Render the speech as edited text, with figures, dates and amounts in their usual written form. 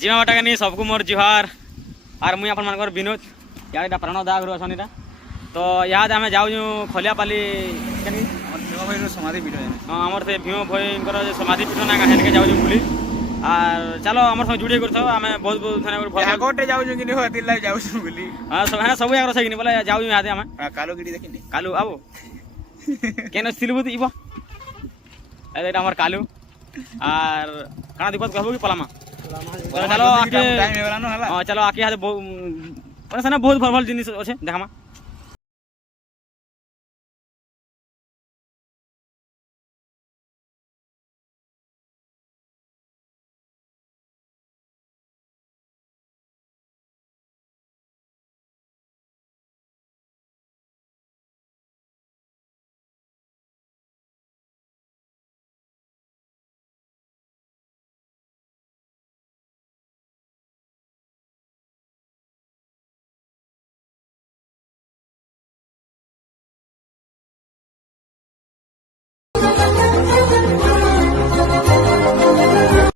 জিমା ବାଟାକେ ନି सबको मोर जुहार आर मुई अपन मानकर विनोद यार प्राण दाग रो असन इटा तो याद आमे जाऊ खलियापाली केनी भीम भाई समाधि पीठ है हां हमर से भीम भयंकर समाधि पीठ ना हेनके जाऊ बुली आर चलो हमर संग जुड़े करथो आमे बहुत बहुत धन्यवाद भल आगोटे जाऊ कि नहीं होती लाइव जाऊ बोली हां सब है सब यार सही बोला जाऊ याद आमे कालो गिड़ी देखिनी कालू आबो केन सिलबुत इबो एटा हमर कालू आर काना दिक्कत कहबो कि पलामा चलो आके टाइम हेला न हला हां चलो आके हाथ बहुत बहुत भल भल जिनिस अछि देखामा